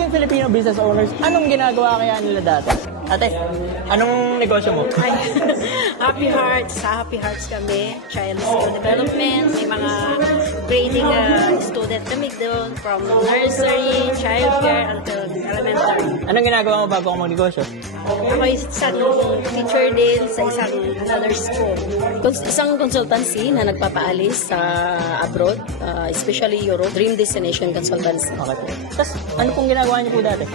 asking Filipino business owners, anong ginagawa kaya nila dati? Ate, anong negosyo mo? Ay, Happy Hearts. Sa Happy Hearts kami, child skill development, may mga grading student kami doon from nursery, childcare, until elementary. Anong ginagawa mo bago ka magnegosyo? Ako isang teacher din sa isang another school. Isang consultancy na nagpapaalis sa abroad, especially Europe, Dream Destination Consultancy. Okay. Tapos, ano pong ginagawa niyo po dati?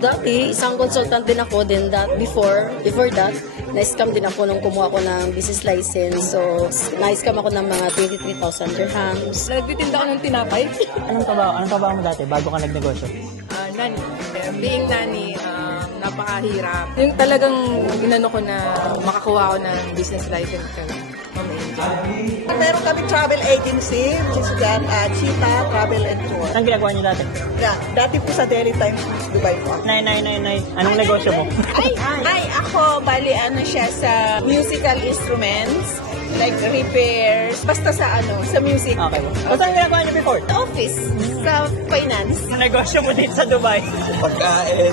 Dati, isang consultant din ako, then that before that, na-scam din ako nung kumuha ko ng business license. So, na-scam ako ng mga 23,000 dirhams. Nagtitinda ako ng tinapay. Anong trabaho mo dati bago ka nagnegosyo? Nanny. Being nanny, napakahirap. Yung talagang inano ko na makakuha ko ng business license ko. Meron kami travel agency, which is that Cheetah Travel and Tour. Anong ginagawa niyo dati? Yeah, dati po sa Daily Times, Dubai po. Nay. Anong negosyo mo? Ay, ako, bali ano siya sa musical instruments, like repairs, basta sa music. Okay po. Tapos, anong ginagawa niyo before? Sa office, sa finance. Ang negosyo mo dito sa Dubai. Pagkain.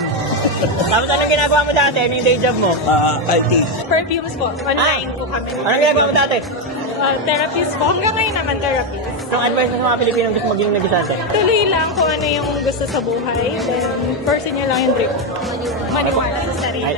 Tapos, anong ginagawa mo dati? Anong day job mo? IT. Perfumes po. Online po kami. Anong ginagawa mo dati? Therapist po. Hanggang ngayon naman therapist. Anong advice mo sa mga Pilipinong gusto maging negosyante? Tuloy lang kung ano yung gusto sa buhay. Then, person nyo lang yung dream. Maniwala sa sarili. Ay,